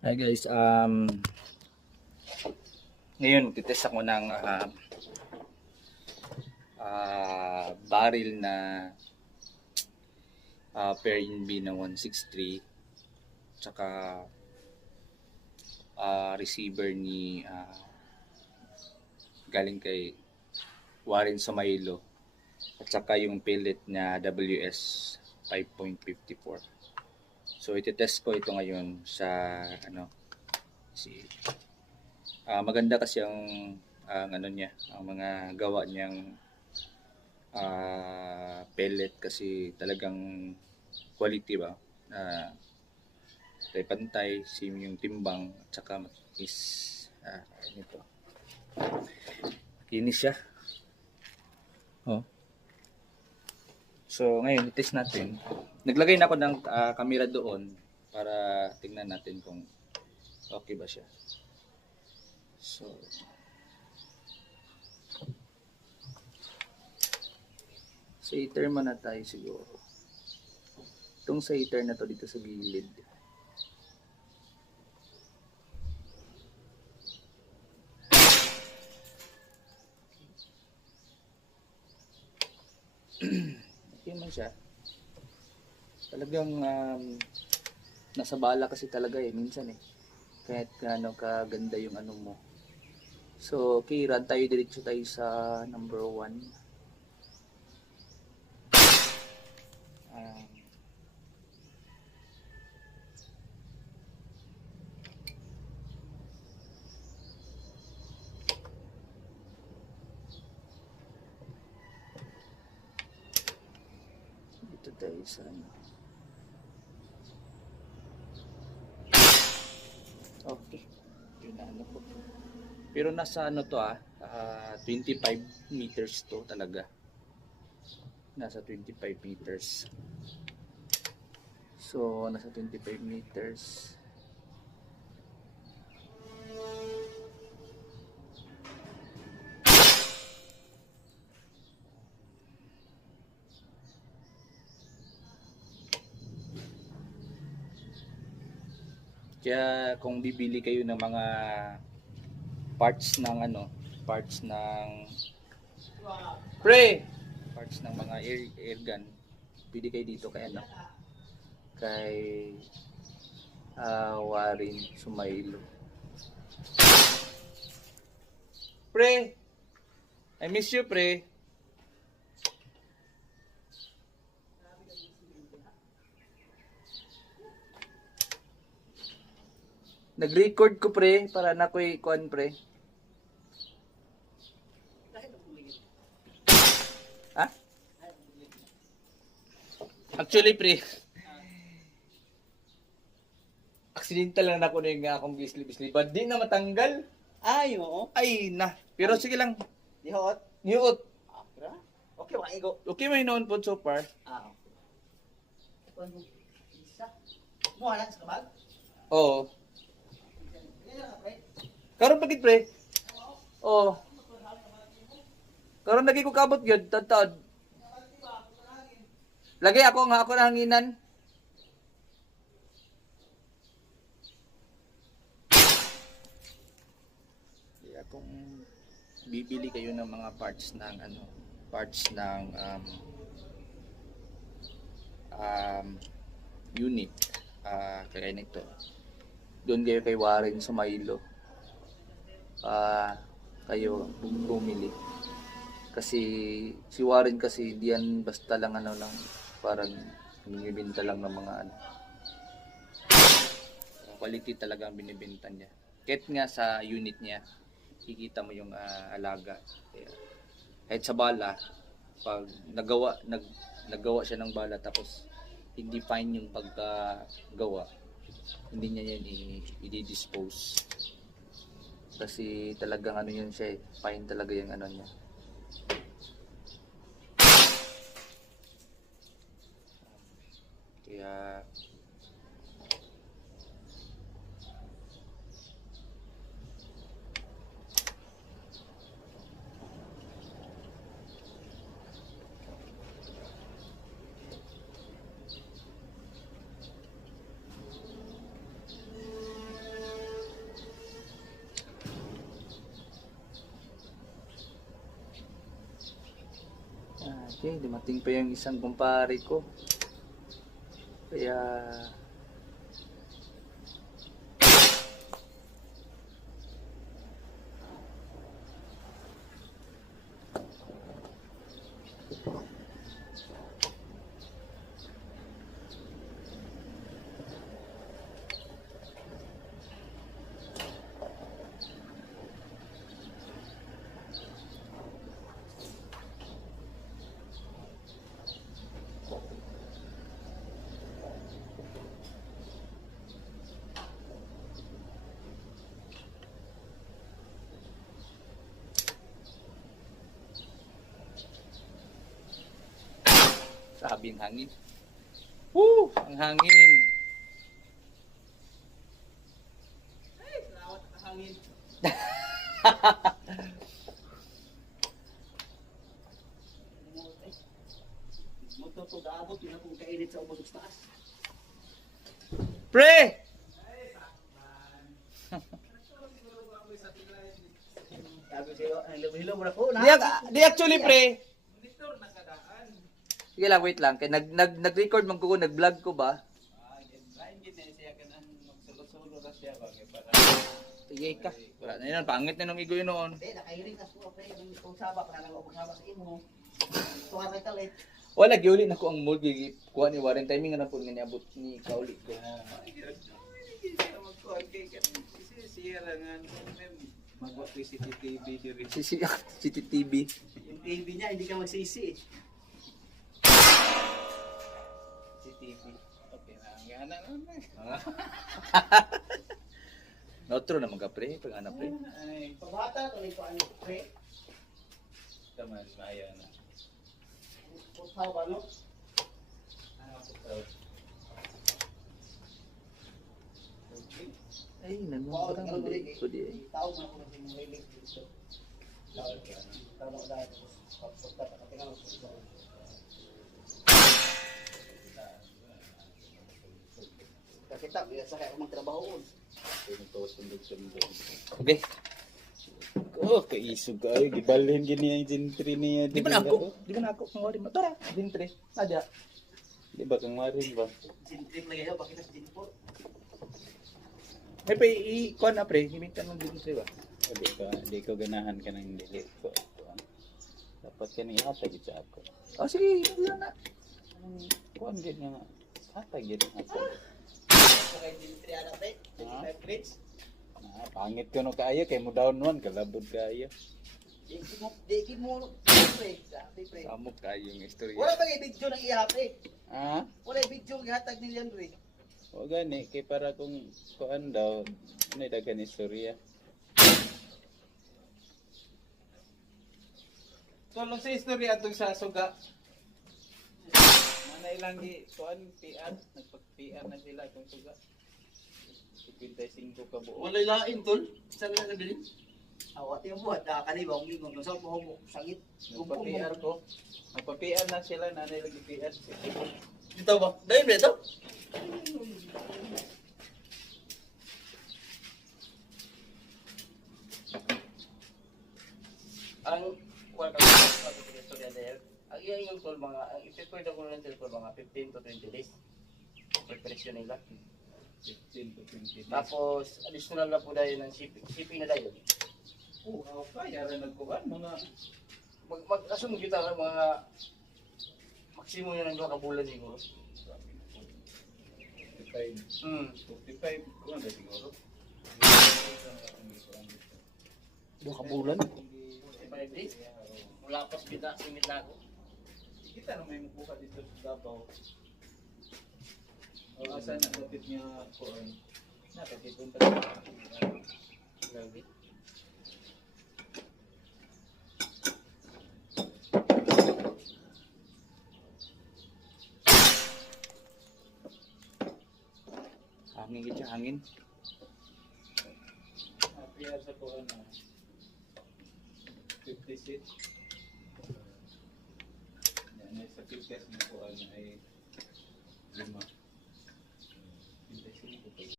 Hi guys, ngayon titest ako ng barrel na Perrin B na 163 tsaka receiver ni galing kay Warren Somailo at saka yung pellet na WS 5.54. So ititest ko ito ngayon sa maganda kasi ang ano niya, ang mga gawa niyang pellet kasi talagang quality ba, pantay same yung timbang at saka is ito kinis siya. So ngayon i-test natin, naglagay na ako ng camera doon para tingnan natin kung okay ba siya. So sa heater muna tayo siguro. Itong sa heater na to dito sa gilid. Okay man siya. Talagang nasa bala kasi talaga minsan kahit gaano kaganda yung ano mo. So okay, run tayo diretso tayo sa number 1. Dito tayo sa okay, yun na ano po. Pero nasa ano to 25 meters to talaga. Nasa 25 meters. So nasa 25 meters. Kaya kung bibili kayo ng mga parts ng parts ng parts ng mga air gun, pwede kayo dito kay kay Warren Somailo. Pre, I miss you, pre. Nag-record ko, pre, para na ko'y kuan, pre. Ha? Actually, pre, accidental lang ako na yung akong bisli-bisli. But di na matanggal. Ay, oo. Ay, na. Pero sige lang. Dihot. Niut. Okay, maigo. Okay, may noon po so far. Okay. Isa. Mo anak sa kamag? Oo. Karon pagit, pre. Oo. Karon lagi ko kabot gyud tad. Lagi ako nga ako hanginan. Kaya kung bibili kayo ng mga parts ng unit kaya nito. Doon kayo kay Warren Somailo. Kayo bumili. Kasi si Warren kasi diyan basta lang parang binibenta lang ng mga quality talaga ang binibenta niya. Kahit nga sa unit niya, kikita mo yung alaga. Kaya, kahit sa bala, pag nagawa siya ng bala tapos hindi fine yung pagkagawa, hindi niya yan i-dispose. Kasi talagang yun siya fine talaga yung niya. Kaya Okay, dumating pa yung isang kumpare ko. Kaya... Sabi ang hangin. Woo! Ang hangin. Ay, salamat sa hangin. Motor to daabot, yun akong kainit sa ubos sa taas. Pre! Sabi sa'yo, hilo mo na po, na? Di actually, pre. Sige lang, wait lang. Kaya nag-record man ko, nag-vlog ko ba? Sige ka. Wala na yun, pangit na nung igo yun noon. Hindi, nakahiling na po, pre. Kung sabak na lang ako sabak sa imo. Tuwa kay kalit. Wala, giuli na ko ang mold. Kuha ni Warren. Timing na po nga niabot ni Kauli ko. Magwa ko CCTV diri. CCTV. Yung TV niya, hindi ka magsisi eh. CCTV. Okay na. Ang gana naman. Notro naman ka, pre. Pag-anak, pre. Ay, Pabata, tuloy ko ano, pre. taman maya na. Putaw ba, no? Ano ako tawag? Okay. Ay, Wow, nanong ano ba rin eh? Pwede eh. Tao mo ako ng malilig dito. Tama ko dahil. Pagpunta, nakatingin ako. Kakita, biya sa kaya akong magtrabaho. Ito sundog-sundog. Okay. Oh, kaisog ka. Ay, gibalhin gini ang gentry niya. Di ba na ako? Di ba na ako? Kung Warren mo. Tara, dintre. Ada. Di ba kang marin ba? Sintrip lagi ako, bakit na sa Jinpur? May pa i-kuha na, pre. Himintan mo dintre ba? Di ko ganahan ka ng dili ko. Dapat ka ni hatag sa ako. Oh, sige. Yan na. Kuan gid nga. Hatag gid ako. Kaya Jinpur ada, pre. 25 plates. Pangit ko no kaayo kay mo down one kalabot kaayo. Di mo, pre. Sabi, pre. Samok tayo yung istorya. Wala ba yung video ng iya, pre? Ah? Wala yung video ng ihatag nila, pre. O gani kay para kung kuan daw ano dagan istorya. Tulong sa istorya atong sa suga. Manay lang gi kuan PR, nagpag-PR na sila atong suga. 55 ka buo. Wala lain, tol. Saan na nabili? Awat yung buhat. Kanina, ang lingong. Nasa mo, sakit. Nagpa-PR ko. Nagpa-PR na sila, nanay lagi PR. Dito ba? Dahil ba ito? Ang wala ka sa istorya dahil ang iya yung tol mga ang ipipwede ko lang tol mga 15 to 20 days preparation nila. 15 to 20 days. Tapos additional na po dahil ng shipping na dahil. Oh, kaya rin nagkuhan mga Mag-assume kita ng mga maximum yun ng 2 ka bulan siguro. 45, 45 kuhan na siguro. 2 ka bulan? 5 days. Mula pas kita, simit na ako. Kita na may mabuka dito sa Davao. O asa na kapit niya kuhan. Nakakitong talaga. Grabe. Hangin kita, hangin. PR sa kuhan na 56. Yan ay sa pikas na kuhan ay 5.